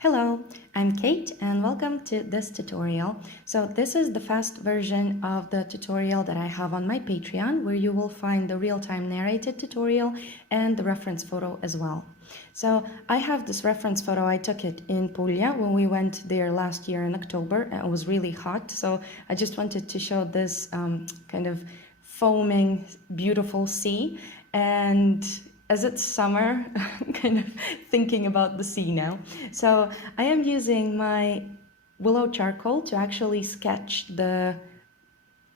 Hello, I'm Kate and welcome to this tutorial. So this is the fast version of the tutorial that I have on my Patreon, where you will find the real-time narrated tutorial and the reference photo as well. So I have this reference photo. I took it in Puglia when we went there last year in October, and it was really hot. So I just wanted to show this kind of foaming, beautiful sea. And as it's summer, I'm kind of thinking about the sea now. So I am using my willow charcoal to actually sketch the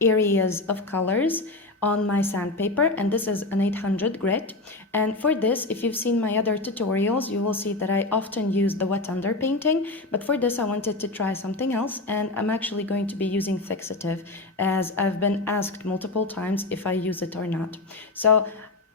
areas of colors on my sandpaper, and this is an 800 grit. And for this, if you've seen my other tutorials, you will see that I often use the wet underpainting, but for this I wanted to try something else, and I'm actually going to be using fixative, as I've been asked multiple times if I use it or not. So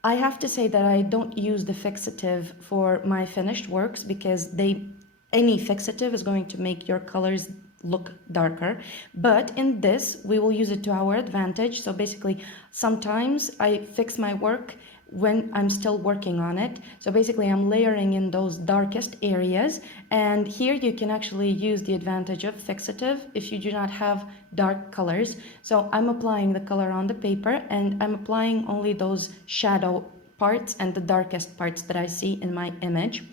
I have to say that I don't use the fixative for my finished works because any fixative is going to make your colors look darker, but in this we will use it to our advantage. So basically sometimes I fix my work when I'm still working on it. So basically I'm layering in those darkest areas, and here you can actually use the advantage of fixative if you do not have dark colors. So I'm applying the color on the paper and I'm applying only those shadow parts and the darkest parts that I see in my image.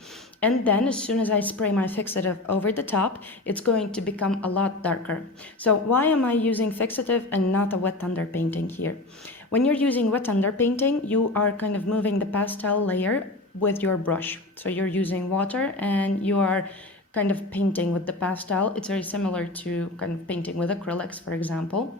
And then as soon as I spray my fixative over the top, it's going to become a lot darker. So why am I using fixative and not a wet underpainting here? When you're using wet underpainting, you are kind of moving the pastel layer with your brush. So you're using water and you are kind of painting with the pastel. It's very similar to kind of painting with acrylics, for example.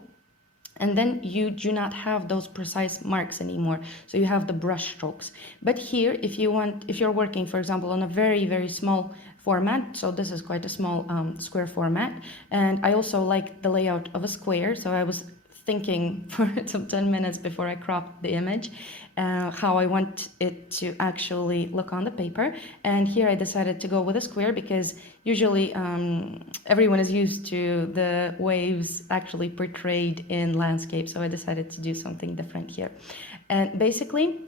And then you do not have those precise marks anymore, so you have the brush strokes. But here, if you're working, for example, on a very small format, so this is quite a small square format, and I also like the layout of a square, so I was thinking for some 10 minutes before I cropped the image how I want it to actually look on the paper. And here I decided to go with a square because usually everyone is used to the waves actually portrayed in landscape, so I decided to do something different here. And basically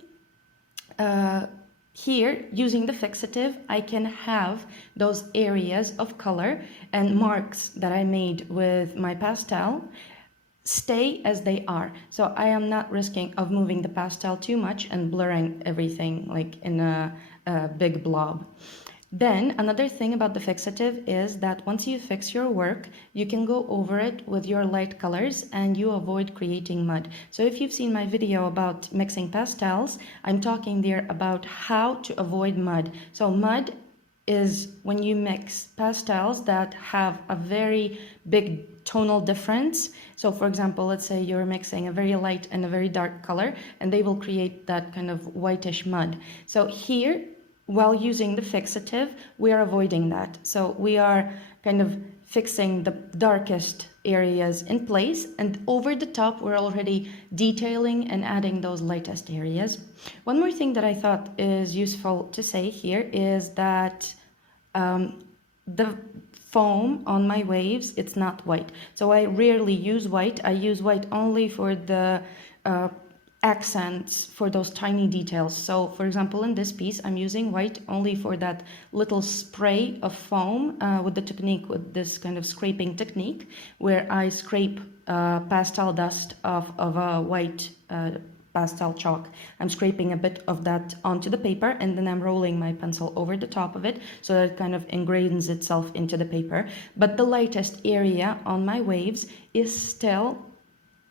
here, using the fixative, I can have those areas of color and marks that I made with my pastel stay as they are. So I am not risking of moving the pastel too much and blurring everything like in a big blob. Then another thing about the fixative is that once you fix your work, you can go over it with your light colors and you avoid creating mud. So if you've seen my video about mixing pastels, I'm talking there about how to avoid mud. So mud is when you mix pastels that have a very big tonal difference. So for example, let's say you're mixing a very light and a very dark color, and they will create that kind of whitish mud. So here, while using the fixative, we are avoiding that. So we are kind of fixing the darkest areas in place, and over the top we're already detailing and adding those lightest areas. One more thing that I thought is useful to say here is that the foam on my waves, it's not white. So I rarely use white. I use white only for the accents, for those tiny details. So for example, in this piece, I'm using white only for that little spray of foam with the technique, with this kind of scraping technique, where I scrape pastel dust of a white pastel chalk. I'm scraping a bit of that onto the paper, and then I'm rolling my pencil over the top of it so that it kind of ingrains itself into the paper. But the lightest area on my waves is still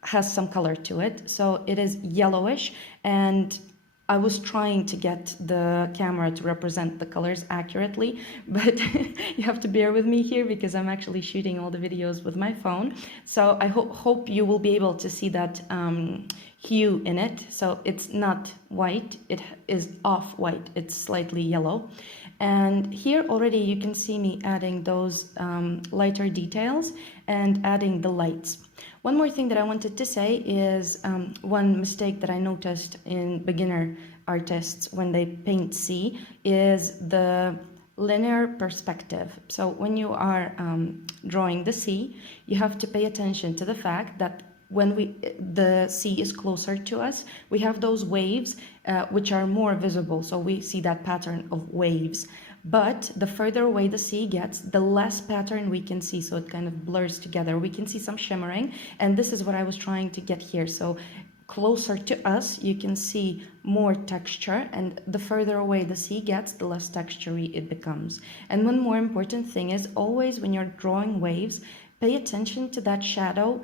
has some color to it, so it is yellowish, and I was trying to get the camera to represent the colors accurately, but you have to bear with me here because I'm actually shooting all the videos with my phone. So I hope you will be able to see that hue in it. So it's not white, it is off-white, it's slightly yellow. And here already you can see me adding those lighter details and adding the lights. One more thing that I wanted to say is one mistake that I noticed in beginner artists when they paint sea is the linear perspective. So when you are drawing the sea, you have to pay attention to the fact that when the sea is closer to us, we have those waves which are more visible, so we see that pattern of waves. But the further away the sea gets, the less pattern we can see. So it kind of blurs together. We can see some shimmering, and this is what I was trying to get here. So closer to us, you can see more texture, and the further away the sea gets, the less textury it becomes. And one more important thing is always when you're drawing waves, pay attention to that shadow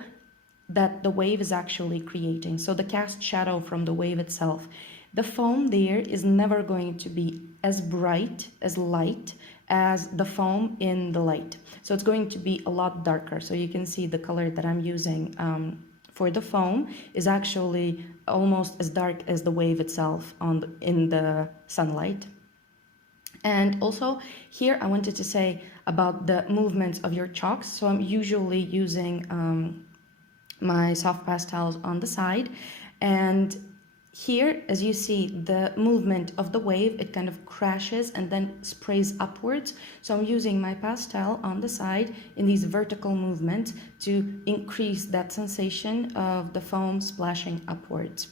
that the wave is actually creating. So the cast shadow from the wave itself. The foam there is never going to be as bright, as light as the foam in the light. So it's going to be a lot darker. So you can see the color that I'm using for the foam is actually almost as dark as the wave itself in the sunlight. And also here I wanted to say about the movements of your chalks. So I'm usually using my soft pastels on the side, and here, as you see, the movement of the wave, it kind of crashes and then sprays upwards. So I'm using my pastel on the side in these vertical movements to increase that sensation of the foam splashing upwards.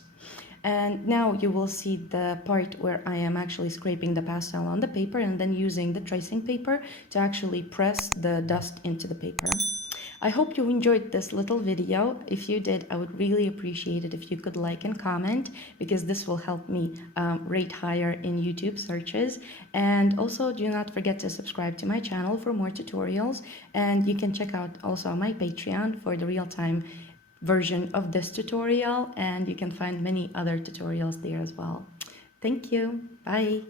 And now you will see the part where I am actually scraping the pastel on the paper and then using the tracing paper to actually press the dust into the paper. I hope you enjoyed this little video. If you did, I would really appreciate it if you could like and comment, because this will help me rate higher in YouTube searches. And also do not forget to subscribe to my channel for more tutorials. And you can check out also my Patreon for the real-time version of this tutorial, and you can find many other tutorials there as well. Thank you. Bye.